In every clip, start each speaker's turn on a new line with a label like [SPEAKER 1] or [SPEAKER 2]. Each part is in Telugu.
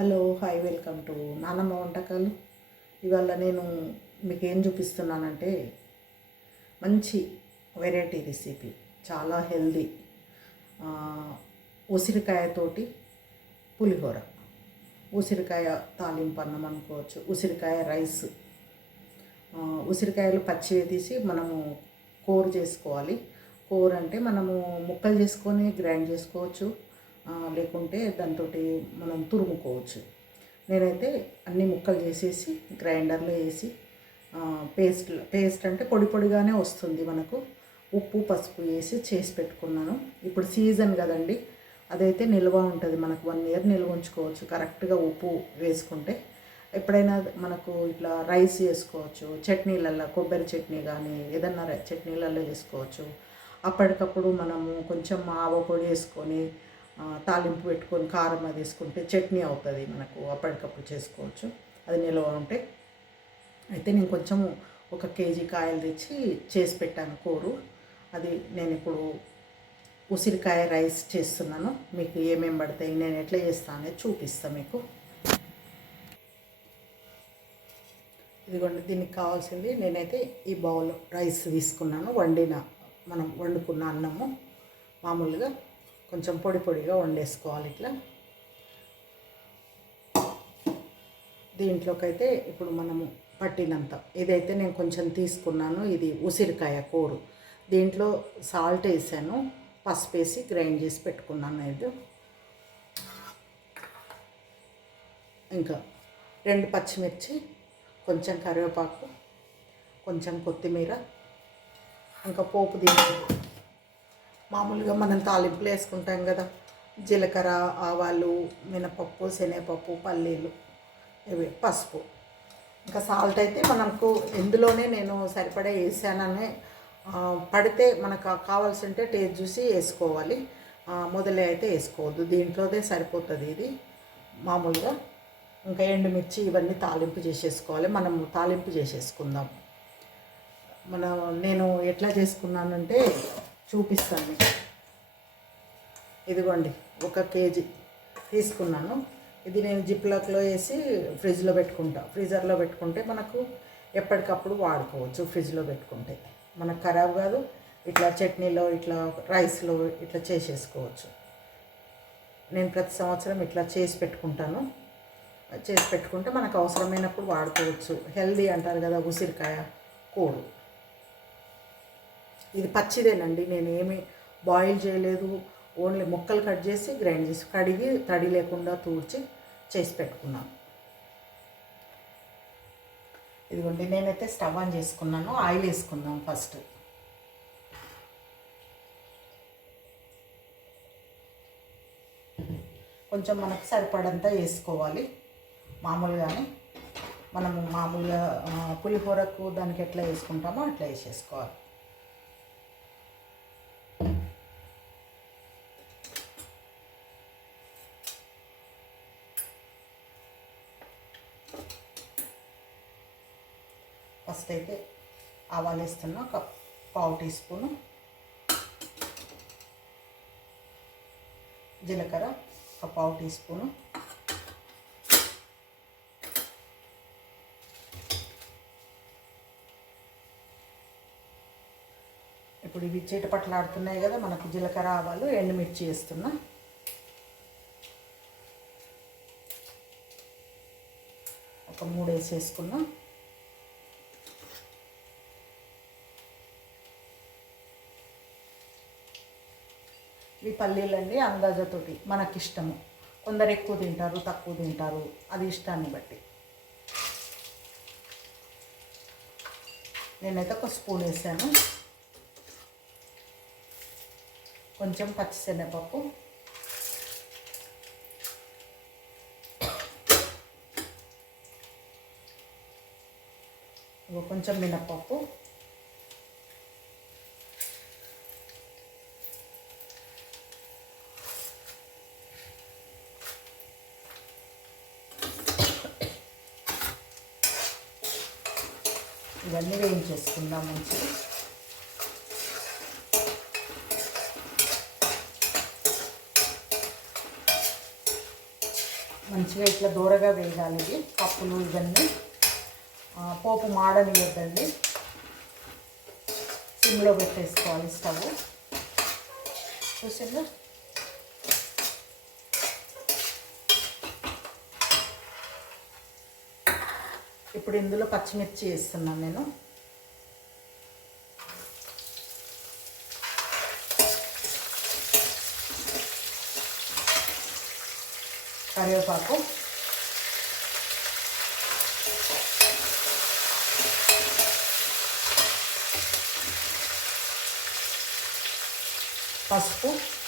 [SPEAKER 1] హలో హాయ్ వెల్కమ్ టు నానమ్మ వంటకాలు. ఇవాళ నేను మీకు ఏం చూపిస్తున్నానంటే మంచి వెరైటీ రెసిపీ చాలా హెల్దీ ఉసిరికాయతోటి పులిహోర. ఉసిరికాయ తాలింపు అన్నం అనుకోవచ్చు ఉసిరికాయ రైస్. ఉసిరికాయలు పచ్చివి తీసి మనము కూర చేసుకోవాలి. కూర అంటే మనము ముక్కలు చేసుకొని గ్రైండ్ చేసుకోవచ్చు. లేకుంటే దాంతో మనం తురుముకోవచ్చు. నేనైతే అన్ని ముక్కలు చేసేసి గ్రైండర్లో వేసి పేస్ట్ పేస్ట్ అంటే పొడి పొడిగానే వస్తుంది మనకు. ఉప్పు పసుపు వేసి చేసి పెట్టుకున్నాను. ఇప్పుడు సీజన్ కదండి. అదైతే నిల్వ ఉంటుంది. మనకు వన్ ఇయర్ నిల్వ ఉంచుకోవచ్చు. కరెక్ట్గా ఉప్పు వేసుకుంటే. ఎప్పుడైనా మనకు ఇట్లా రైస్ చేసుకోవచ్చు. చట్నీలల్లో కొబ్బరి చట్నీ కానీ ఏదన్నా రై- చట్నీలలో చేసుకోవచ్చు అప్పటికప్పుడు మనము కొంచెం ఆవ పొడి వేసుకొని తాలింపు పెట్టుకొని కారం అది వేసుకుంటే చట్నీ అవుతుంది మనకు అప్పటికప్పుడు చేసుకోవచ్చు. అది నిల్వ ఉంటే. అయితే నేను కొంచెం ఒక కేజీ కాయలు తెచ్చి చేసి పెట్టాను కూరు. అది నేను ఇప్పుడు ఉసిరికాయ రైస్ చేస్తున్నాను. మీకు ఏమేమి పడతాయి నేను ఎట్లా చేస్తాను అనేది చూపిస్తాను మీకు. ఇదిగోండి దీనికి కావాల్సింది నేనైతే ఈ బౌల్ రైస్ తీసుకున్నాను. వండిన మనం వండుకున్న అన్నము. మామూలుగా కొంచెం పొడి పొడిగా వండేసుకోవాలి ఇట్లా. దీంట్లోకైతే ఇప్పుడు మనము పట్టినంత. ఇదైతే నేను కొంచెం తీసుకున్నాను. ఇది ఉసిరికాయ కూరు. దీంట్లో సాల్ట్ వేసాను. పసుపు వేసి గ్రైండ్ చేసి పెట్టుకున్నాను ఇది ఇంకా రెండు పచ్చిమిర్చి కొంచెం కరివేపాకు కొంచెం కొత్తిమీర ఇంకా పోపు దినుసులు. మామూలుగా మనం తాలింపులు వేసుకుంటాం కదా. జీలకర్ర ఆవాలు మినపప్పు శనగపప్పు పల్లీలు ఇవి పసుపు. ఇంకా సాల్ట్ అయితే మనకు ఇందులోనే నేను సరిపడా వేసానని పడితే మనకు కావాల్సి ఉంటే టేస్ట్ చూసి వేసుకోవాలి. మొదలే అయితే వేసుకోవద్దు. దీంట్లోదే సరిపోతుంది ఇది. మామూలుగా ఇంకా ఎండుమిర్చి ఇవన్నీ తాలింపు చేసేసుకోవాలి. మనం తాలింపు చేసేసుకుందాం. మన నేను ఎట్లా చేసుకున్నానంటే చూపిస్తాను. మీకు ఇదిగోండి ఒక కేజీ తీసుకున్నాను. ఇది నేను జిప్లాక్లో వేసి ఫ్రిడ్జ్లో పెట్టుకుంటా. ఫ్రీజర్లో పెట్టుకుంటే మనకు ఎప్పటికప్పుడు వాడుకోవచ్చు ఫ్రిడ్జ్లో పెట్టుకుంటే. మనకు ఖరాబ్ కాదు ఇట్లా చట్నీలో ఇట్లా రైస్లో ఇట్లా చేసేసుకోవచ్చు. నేను ప్రతి సంవత్సరం ఇట్లా చేసి పెట్టుకుంటాను. చేసి పెట్టుకుంటే మనకు అవసరమైనప్పుడు వాడుకోవచ్చు. హెల్దీ అంటారు కదా ఉసిరికాయ కూడు. ఇది పచ్చిదేనండి. నేను ఏమి బాయిల్ చేయలేదు. ఓన్లీ ముక్కలు కట్ చేసి గ్రైండ్ చేసి కడిగి తడి లేకుండా తూడ్చి చేసి పెట్టుకున్నాను. ఇదిగోండి నేనైతే స్టవ్ ఆన్ చేసుకున్నాను. ఆయిల్ వేసుకుందాం ఫస్ట్. కొంచెం మనకు సరిపడంతా వేసుకోవాలి. మామూలుగానే మనము మామూలుగా పులిహోరకు దానికి ఎట్లా వేసుకుంటామో అట్లా వేసేసుకోవాలి. ఆవాలు వేస్తున్నా ఒక పావు టీ స్పూను జీలకర్ర ఒక పావు టీ స్పూను ఇప్పుడు ఇవి చీటపట్లాడుతున్నాయి కదా మనకు జీలకర్ర ఆవాలు ఎండుమిర్చి వేస్తున్నా. ఒక మూడు వేసేసుకున్నా. పల్లీలండి అందాజతోటి మనకి ఇష్టము కొందరు ఎక్కువ తింటారు తక్కువ తింటారు అది ఇష్టాన్ని బట్టి. నేనైతే ఒక స్పూన్ వేసాను. కొంచెం పచ్చిశనగపప్పు. కొంచెం మినప్పప్పు ఇవన్నీ వేయించేసుకుందాం మంచిగా. మంచిగా ఇట్లా దూరగా వేయాలి ఇది పప్పులు ఇవన్నీ. పోపు పోపు మాడనియొద్దండి. సిమ్లో పెట్టేసుకోవాలి స్టవ్. చూసిందా ఇప్పుడు ఇందులో పచ్చిమిర్చి వేస్తున్నాను నేను. కరివేపాకు. పసుపు.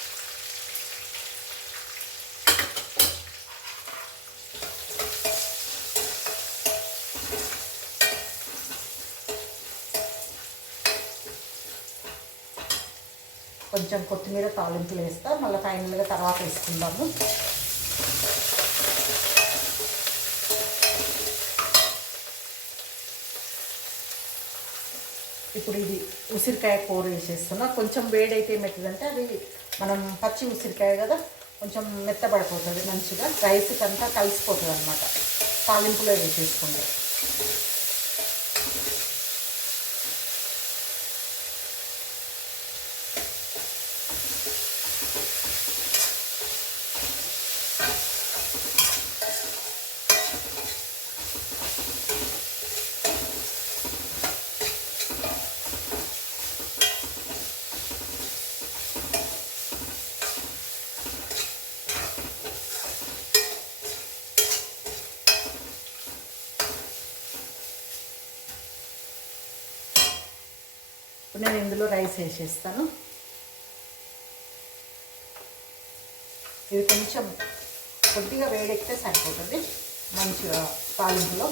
[SPEAKER 1] కొంచెం కొత్తిమీర తాలింపులు వేస్తా. మళ్ళీ ఫైనల్గా తర్వాత వేసుకుందాము. ఇప్పుడు ఇది ఉసిరికాయ కూర వేసేస్తున్నా కొంచెం వేడైతే ఏమవుతుందంటే అది మనం పచ్చి ఉసిరికాయ కదా కొంచెం మెత్తబడిపోతుంది మంచిగా. రైస్కి అంతా కలిసిపోతుంది అనమాట తాలింపులో వేసేసుకుంటే. నేను ఇందులో రైస్ వేసేస్తాను. ఇది కొంచెం కొద్దిగా వేడెక్కితే సరిపోతుంది. మంచిగా తాలింపులో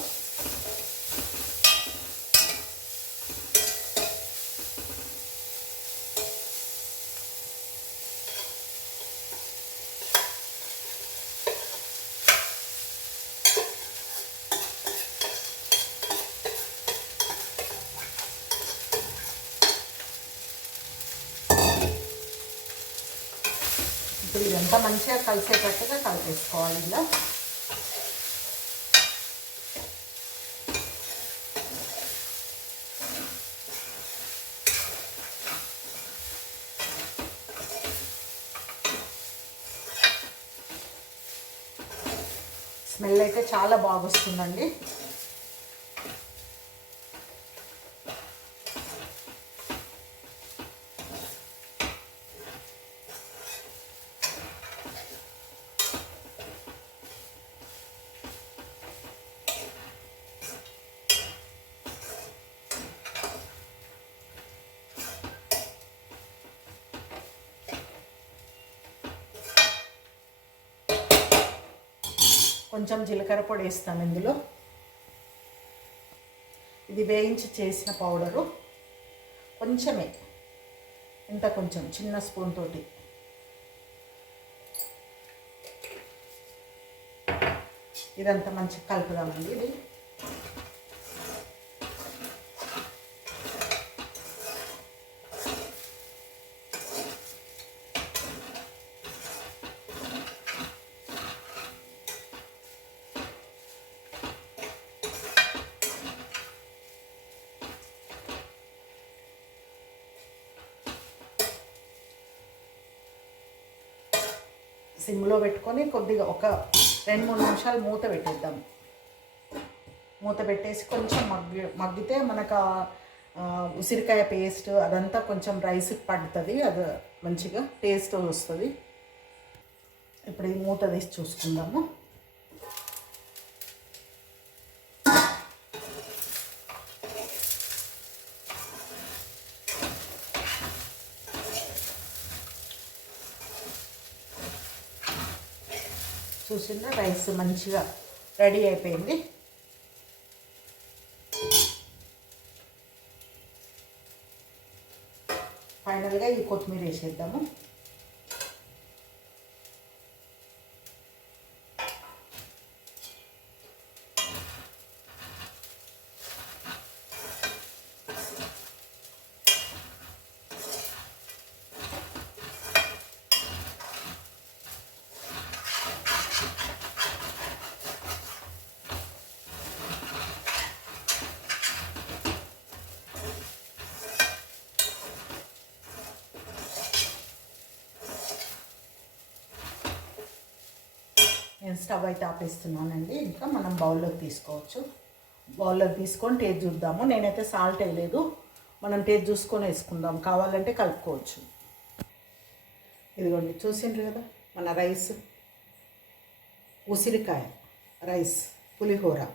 [SPEAKER 1] ఇప్పుడు ఇదంతా మంచిగా కలిసేటట్టుగా కలిపేసుకోవాలి ఇలా స్మెల్ అయితే చాలా బాగా వస్తుందండి కొంచెం జీలకర్ర పొడి వేస్తాను ఇందులో. ఇది వేయించి చేసిన పౌడరు. కొంచెమే ఇంత కొంచెం చిన్న స్పూన్ తోటి. ఇదంతా మంచిగా కలుపుదామండి. ఇది సిమ్లో పెట్టుకొని కొద్దిగా ఒక రెండు మూడు నిమిషాలు మూత పెట్టేద్దాం. మూత పెట్టేసి కొంచెం మగ్గి మగ్గితే మనకు ఉసిరికాయ పేస్ట్ అదంతా కొంచెం రైస్కి పడుతుంది అది మంచిగా టేస్ట్ వస్తుంది. ఇప్పుడు ఈ మూత తీసి చూసుకుందాము. చూసిన రైస్ మంచిగా రెడీ అయిపోయింది. ఫైనల్గా ఈ కొత్తిమీర వేసేద్దాము. నేను స్టవ్ అయితే ఆపేస్తున్నానండి. ఇంకా మనం బౌల్లోకి తీసుకోవచ్చు. బౌల్లోకి తీసుకొని టేస్ట్ చూద్దాము. నేనైతే సాల్ట్ వేయలేదు. మనం టేస్ట్ చూసుకొని వేసుకుందాం. కావాలంటే కలుపుకోవచ్చు. ఇదిగోండి చూసిండ్రు కదా మన రైస్. ఉసిరికాయ రైస్ పులిహోర.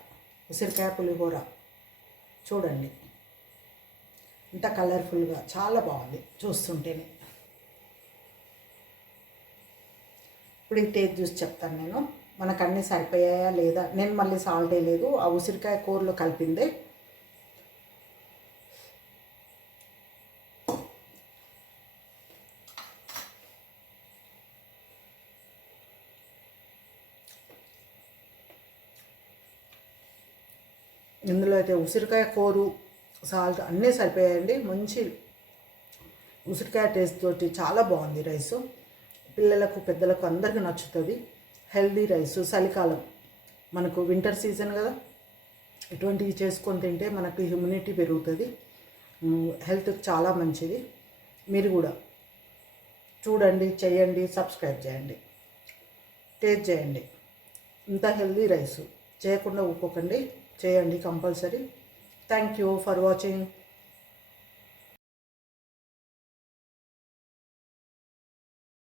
[SPEAKER 1] ఉసిరికాయ పులిహోర. చూడండి. ఇంత కలర్ఫుల్గా చాలా బాగుంది. చూస్తుంటేనే. ఇప్పుడు ఈ టేస్ట్ చూసి చెప్తాను నేను. మనకు అన్నీ సరిపోయాయా లేదా? నేను మళ్ళీ సాల్ట్ వేయలేదు ఆ ఉసిరికాయ కూరలో కలిపిందే. ఇందులో అయితే ఉసిరికాయ కూరు సాల్ట్ అన్నీ సరిపోయాయండి. మంచి ఉసిరికాయ టేస్ట్ తోటి చాలా బాగుంది రైసు. పిల్లలకు పెద్దలకు అందరికీ నచ్చుతుంది. హెల్దీ రైస్ చలికాలం. మనకు వింటర్ సీజన్ కదా. ఇటువంటివి చేసుకొని తింటే మనకు హ్యూమినిటీ పెరుగుతుంది. హెల్త్కి చాలా మంచిది. మీరు కూడా చూడండి చేయండి సబ్స్క్రైబ్ చేయండి. టేస్ట్ చేయండి. ఇంత హెల్దీ రైసు చేయకుండా ఊపుకోకండి. చేయండి compulsory thank you for watching